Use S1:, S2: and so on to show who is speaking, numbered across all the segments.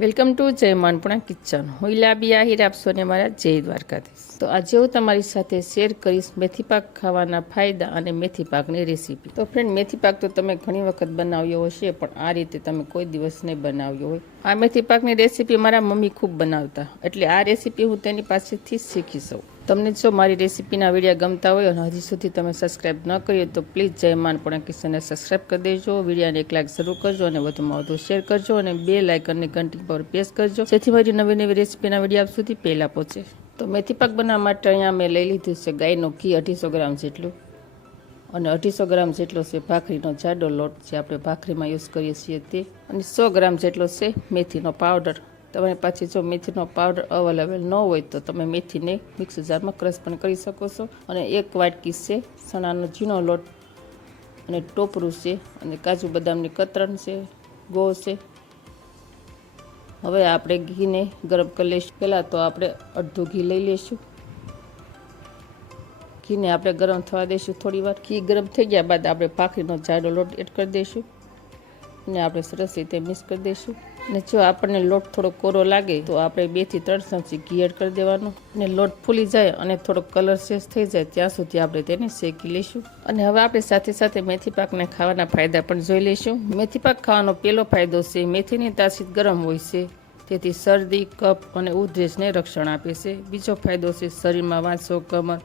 S1: Welcome to જય માનપુણા kitchen. હું ઇલાબી આહિર આપશો ને મારા જય દ્વારકાધીશ. તો આજે હું તમારી સાથે શેર કરીશ મેથી પાક ખાવાના ફાયદા અને મેથી પાકની રેસીપી તો ફ્રેન્ડ મેથી પાક તો તમે ઘણી વખત બનાવ્યો હશે, પણ આ રીતે તમે કોઈ દિવસ નહીં બનાવ્યો હોય. આ મેથી પાકની રેસીપી મારા મમ્મી ખૂબ બનાવતા. એટલે આ રેસીપી હું તેની પાસેથી જ શીખી શકું. તમને જો મારી રેસીપીના વિડીયા ગમતા હોય અને હજી સુધી તમે સબસ્ક્રાઇબ ન કરીએ તો પ્લીઝ જયમાન પણ કિશનને સબસ્ક્રાઇબ કરી દેજો. વિડીયાને એક લાઇક શરૂ કરજો અને વધુમાં વધુ શેર કરજો અને બે લાઇકનની ઘંટી પર પ્રેસ કરજો. જેથી મારી નવી નવી રેસીપીના વીડિયો આપ સુધી પહેલાં પહોંચે. તો મેથી પાક બનાવવા માટે અહીંયા મેં લઈ લીધું છે ગાયનું ઘી અઢીસો ગ્રામ જેટલું. અને અઢીસો ગ્રામ જેટલો છે ભાખરીનો જાડો લોટ જે આપણે ભાખરીમાં યુઝ કરીએ છીએ તે. અને સો ગ્રામ જેટલો છે મેથીનો પાવડર. તમારી પાછી જો મેથીનો પાવડર અવેલેબલ ન હોય તો તમે મેથીને મિક્સ જારમાં ક્રશ પણ કરી શકો છો. અને એક વાટકી છે ચણાનો ઝીણો લોટ. અને ટોપરું છે અને કાજુ બદામની કતરણ છે ગો છે હવે આપણે ઘીને ગરમ કરી લઈશું. પહેલાં તો આપણે અડધું ઘી લઈ લઈશું. ઘીને આપણે ગરમ થવા દઈશું થોડી વાર. ઘી ગરમ થઈ ગયા બાદ આપણે ભાખરીનો જાડો લોટ એડ કરી દઈશું. અને આપણે સરસ રીતે મિક્સ કરી દઈશું. અને જો આપણને લોટ થોડો કોરો લાગે, તો આપણે બેથી ત્રણ ચમચી ઘી એડ કરી દેવાનું. અને લોટ ફૂલી જાય અને થોડો કલર શેષ થઈ જાય, ત્યાં સુધી આપણે તેને શેકી લઈશું. અને હવે આપણે સાથે સાથે મેથી પાકને ખાવાના ફાયદા પણ જોઈ લઈશું. મેથી પાક ખાવાનો પહેલો ફાયદો છે, મેથીની તાસીર ગરમ હોય છે. તેથી શરદી, કફ અને ઉધરેસને રક્ષણ આપે છે. બીજો ફાયદો છે, શરીરમાં વાંસો, કમર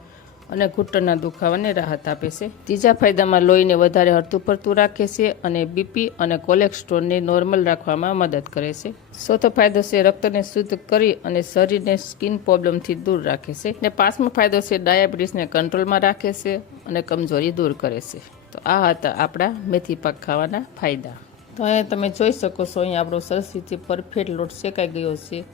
S1: અને ઘૂંટણના દુખાવાને રાહત આપે છે. ત્રીજા ફાયદામાં લોહીને વધારે હરતું ફરતું રાખે છે અને બીપી અને કોલેસ્ટ્રોલને નોર્મલ રાખવામાં મદદ કરે છે. ચોથો ફાયદો છે, રક્તને શુદ્ધ કરી અને શરીરને સ્કિન પ્રોબ્લેમથી દૂર રાખે છે. ને પાંચમો ફાયદો છે, ડાયાબિટીસને કંટ્રોલમાં રાખે છે અને કમજોરી દૂર કરે છે. તો આ હતા આપણા મેથી પાક ખાવાના ફાયદા. તો અહીંયા તમે જોઈ શકો છો, અહીંયા આપણો સરસ રીતે પરફેક્ટ લોટ શેકાઈ ગયો છે.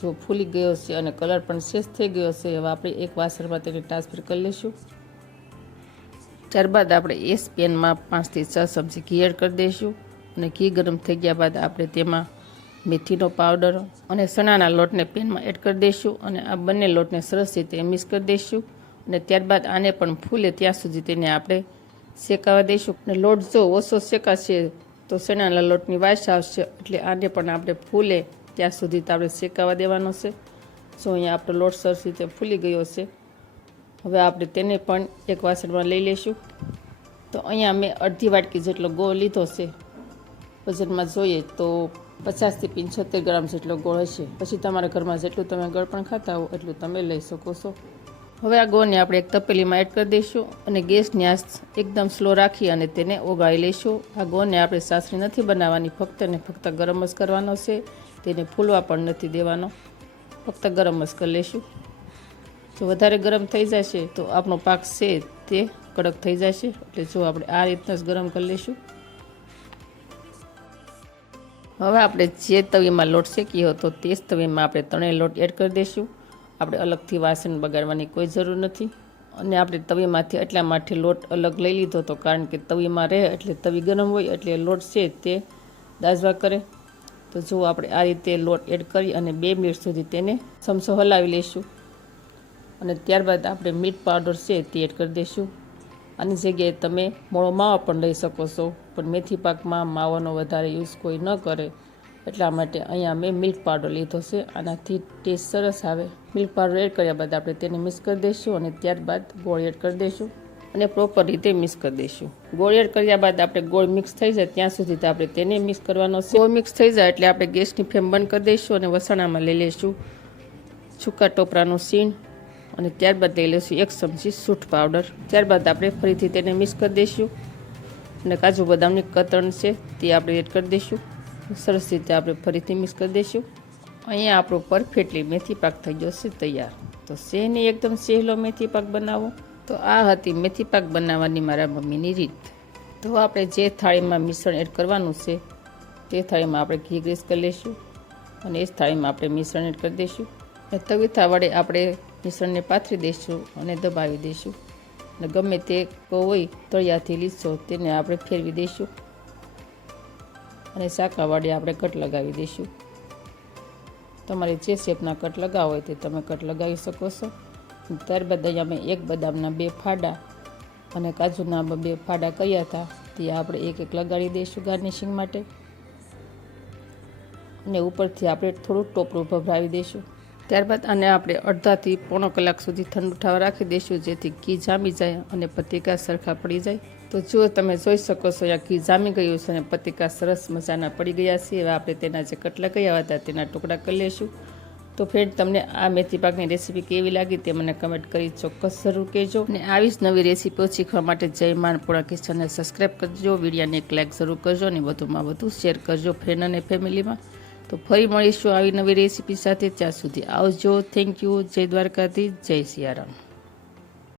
S1: જો ફૂલી ગયો છે અને કલર પણ શેષ થઈ ગયો છે, હવે આપણે એક વાસણમાં તેને ટ્રાન્સફર કરી લઈશું. ત્યારબાદ આપણે એ પેનમાં પાંચથી છ ચમચી ઘી એડ કરી દઈશું અને ઘી ગરમ થઈ ગયા બાદ આપણે તેમાં મેથીનો પાવડર અને ચણાના લોટને પેનમાં એડ કરી દઈશું અને આ બંને લોટને સરસ રીતે મિક્સ કરી દઈશું અને ત્યારબાદ આને પણ ફૂલે ત્યાં સુધી તેને આપણે શેકાવા દઈશું. અને લોટ જો ઓછો શેકાશે તો શેણાના લોટની વાસ આવશે, એટલે આને પણ આપણે ફૂલે. ત્યાં સુધી તો આપણે શેકાવા દેવાનો છે. જો અહીંયા આપણો લોટ સરસ રીતે ફૂલી ગયો છે, હવે આપણે તેને પણ એક વાસણમાં લઈ લઈશું. તો અહીંયા મેં અડધી વાટકી જેટલો ગોળ લીધો છે. વજનમાં જોઈએ તો પચાસથી પંચોતેર ગ્રામ જેટલો ગોળ હશે. પછી તમારા ઘરમાં જેટલું તમે ગળ પણ ખાતા હો, એટલું તમે લઈ શકો છો. હવે આ ગોળને આપણે એક તપેલીમાં એડ કરી દઈશું અને ગેસની આંચ એકદમ સ્લો રાખી અને તેને ઓગાળી લઈશું. આ ગોળને આપણે સાસરી નથી બનાવવાની, ફક્ત ને ફક્ત ગરમ જ કરવાનો છે. તેને ફૂલવા પણ નથી દેવાનો. ફક્ત ગરમ જ કરી લઈશું. જો વધારે ગરમ થઈ જશે તો આપણો પાક છે તે કડક થઈ જશે. એટલે જો આપણે આ રીતના જ ગરમ કરી લઈશું. હવે આપણે જે તવીમાં લોટ શેક્યો હતો તે જ તવીમાં આપણે ત્રણેય લોટ એડ કરી દઈશું. આપણે અલગથી વાસણ બગાડવાની કોઈ જરૂર નથી. અને આપણે તવીમાંથી એટલા માટે લોટ અલગ લઈ લીધો હતો કારણ કે તવીમાં રહે એટલે તવી ગરમ હોય એટલે લોટ છે તે દાઝવા કરે. તો જો આપણે આ રીતે લોટ એડ કરી અને બે મિનિટ સુધી તેને ચમચો હલાવી લઈશું. અને ત્યારબાદ આપણે મીટ પાવડર છે તે એડ કરી દઈશું. આની જગ્યાએ તમે મોળો માવો પણ લઈ શકો છો. પણ મેથી પાકમાં માવાનો વધારે યુઝ કોઈ ન કરે. એટલા માટે અહીંયા મેં મિલ્ક પાવડર લીધો છે. આનાથી ટેસ્ટ સરસ આવે. મિલ્ક પાવડર એડ કર્યા બાદ આપણે તેને મિક્સ કરી દઈશું અને ત્યારબાદ ગોળ એડ કરી દઈશું અને પ્રોપર રીતે મિક્સ કરી દઈશું. ગોળ એડ કર્યા બાદ આપણે ગોળ મિક્સ થઈ જાય ત્યાં સુધી તો આપણે તેને મિક્સ કરવાનો છે. ગોળ મિક્સ થઈ જાય એટલે આપણે ગેસની ફ્લેમ બંધ કરી દઈશું અને વસાણામાં લઈ લઈશું સૂકા ટોપરાનું સીણ અને ત્યારબાદ લઈ લઈશું એક ચમચી સૂઠ પાવડર ત્યારબાદ આપણે ફરીથી તેને મિક્સ કરી દઈશું. અને કાજુ બદામની કતરણ છે તે આપણે એડ કરી દઈશું. સરસ રીતે આપણે ફરીથી મિક્સ કરી દઈશું. અહીંયા આપણો પરફેક્ટલી મેથી પાક થઈ જશે તૈયાર. તો સેહની એકદમ સહેલો મેથી પાક બનાવો? તો આ હતી મેથી પાક બનાવવાની મારા મમ્મીની રીત. તો આપણે જે થાળીમાં મિશ્રણ એડ કરવાનું છે, તે થાળીમાં આપણે ઘી ગ્રીસ કરી લઈશું અને એ જ થાળીમાં આપણે મિશ્રણ એડ કરી દઈશું. અને તવીથા વડે આપણે મિશ્રણને પાથરી દઈશું અને દબાવી દઈશું. અને ગમે તે હોય તળિયાથી લીસો તેને આપણે ફેરવી દઈશું. અને શાકા આપણે કટ લગાવી દઈશું. તમારે જે શેપના કટ લગાવો હોય તે તમે કટ લગાવી શકો છો. ત્યારબાદ અહીંયા મેં એક બદામના બે ફાડા અને કાજુના બે ફાડા કર્યા હતા. તે આપણે એક એક લગાડી દઈશું ગાર્નિશિંગ માટે. અને ઉપરથી આપણે થોડું ટોપરું ભભરાવી દઈશું. ત્યારબાદ આને આપણે અડધાથી પોણો કલાક સુધી ઠંડુ થવા રાખી દઈશું, જેથી ઘી જામી જાય અને પતિકા સરખા પડી જાય. તો જો તમે જોઈ શકો છો, આ ઘી જામી ગયું છે અને પતિકા સરસ મજાના પડી ગયા છે. હવે આપણે તેના જે કટલા ગયા હતા તેના ટુકડા કરી લઈશું. તો ફ્રેન્ડ તમને આ મેથી પાકની રેસીપી કેવી લાગી તે મને કમેન્ટ કરી ચોક્કસ જરૂર કહેજો. અને આવી જ નવી રેસીપીઓ શીખવા માટે જય માનપુરા કિચનને સબસ્ક્રાઈબ કરજો. વિડીયાને એક લાઇક જરૂર કરજો અને વધુમાં વધુ શેર કરજો ફ્રેન્ડ અને ફેમિલીમાં તો ફરી મળીશું આવી નવી રેસીપી સાથે ત્યાં સુધી આવજો. થેન્ક યુ જય દ્વારકાથી જય સિયારામ.